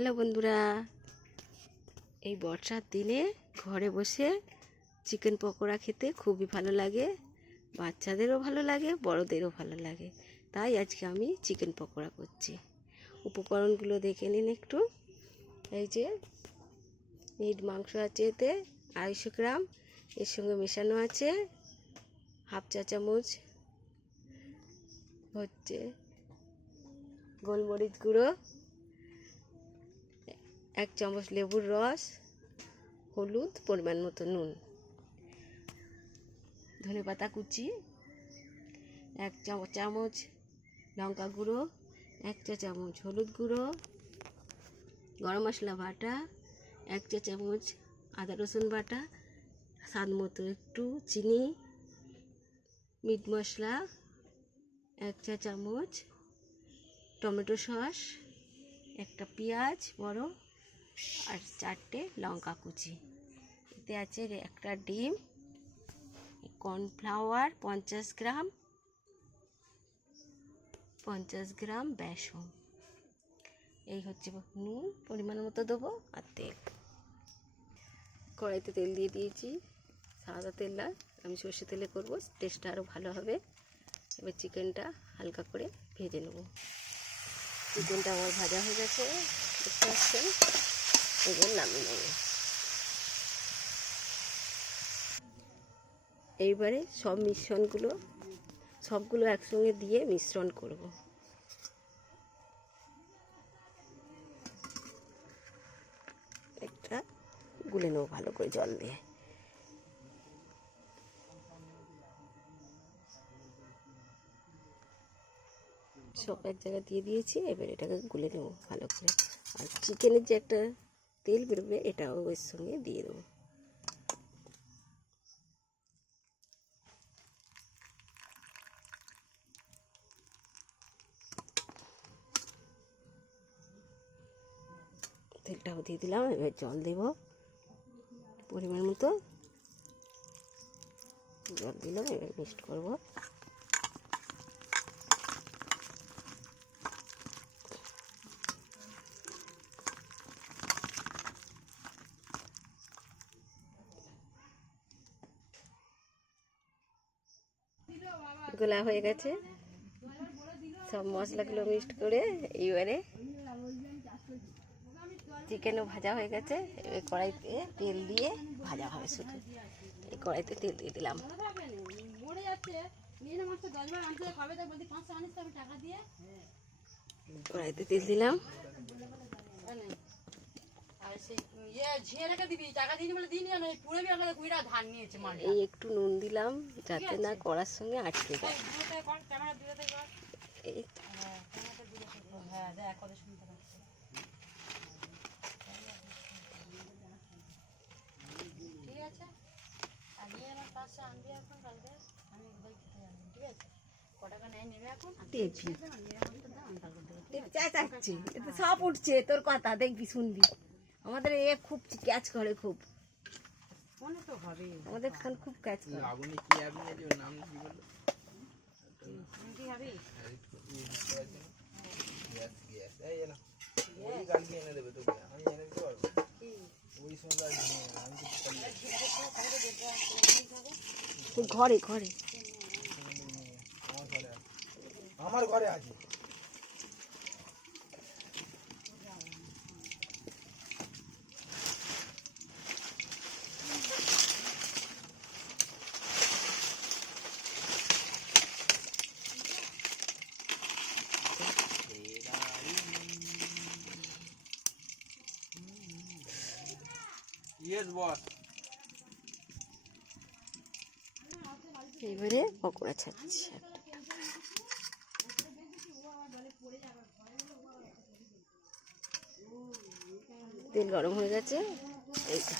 Hello বন্ধুরা, এই বর্ষার দিনে ঘরে বসে চিকেন পকোড়া খেতে খুবই ভালো লাগে। বাচ্চাদেরও ভালো লাগে, বড়দেরও ভালো লাগে। তাই আজকে আমি চিকেন পকোড়া করছি। উপকরণগুলো দেখে নিন একটু। এই যে মিট মাংস আছে, এতে 250 গ্রাম। এর সঙ্গে মেশানো আছে হাফ চা চামচ হচ্ছে গোলমরিচ গুঁড়ো, 1 চামচ লেবুর রস, হলুদ, পরিমাণ মতো নুন, ধনেপাতা কুচি, 1 চামচ লঙ্কা গুঁড়ো, 1 চা চামচ হলুদ গুঁড়ো, গরম মশলা বাটা, 1 চা চামচ আদা রসুন বাটা, স্বাদ মতো একটু চিনি, মিট মশলা, 1 চা চামচ টমেটো সস, একটা পেঁয়াজ বড়, আর 4টে লঙ্কা কুচি। এতে আছে একটা ডিম, কর্নফ্লাওয়ার 50 গ্রাম, 50 গ্রাম বেসন। এই হচ্ছে নুন পরিমাণ মতো দেবো, আর তেল। কড়াইতে তেল দিয়ে দিয়েছি, সাদা তেল না, আমি সর্ষে তেলে করবো, টেস্টটা আরও ভালো হবে। এবার চিকেনটা হালকা করে ভেজে নেব। চিকেনটা আমার ভাজা হয়ে গেছে, দেখতে পাচ্ছেন। এবার নামিয়ে নেব। এইবারে সব মিশ্রণগুলো সবগুলো একসঙ্গে দিয়ে মিশ্রণ করব। একটা গুলে নেব ভালো করে জল দিয়ে। সব এক জায়গায় দিয়ে দিয়েছি, এবার এটাকে গুলে নেব ভালো করে। আর চিকেনের যে একটা তেল বেরোবে, এটাও এর সঙ্গে দিয়ে দেবো। তেলটাও দিয়ে দিলাম, এবার জল দেব পরিমাণ মতো। জল দিলাম, এবার মিক্সড করবো। গোলা হয়ে গেছে, সব মশলাগুলো মিক্সড করে এইবারে চিকেনও ভাজা হয়ে গেছে। এবার কড়াইতে তেল দিয়ে ভাজা হবে শুধু। এই কড়াইতে তেল দিয়ে দিলাম। কড়াইতে তেল দিলাম, এই একটু নুন দিলাম যাতে না কড়ার সঙ্গে আটকে যায়। সব উঠছে তোর কথা, দেখবি শুনবি। আমাদের এ খুব ক্যাচ করে, খুব আমাদের খান খুব ক্যাচ করে। ঘরে ঘরে আমার ঘরে আছে। এবারে পকোড়া ছাড়ছি। তেল গরম হয়ে গেছে, এইটা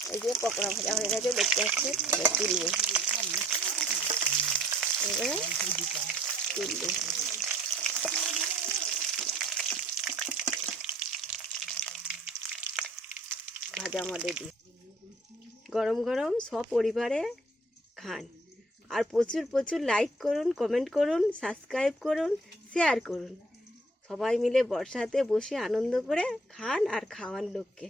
এই যে পকোড়া ভাজা হয়ে গেছে, দেখতে পাচ্ছেন। এবার তুলবো, এবারে তুলবো। ভাজা আমাদের দিয়ে গরম গরম সপরিবারে খান। আর প্রচুর প্রচুর লাইক করুন, কমেন্ট করুন, সাবস্ক্রাইব করুন, শেয়ার করুন। সবাই মিলে বর্ষাতে বসে আনন্দ করে খান আর খাওয়ান লোককে।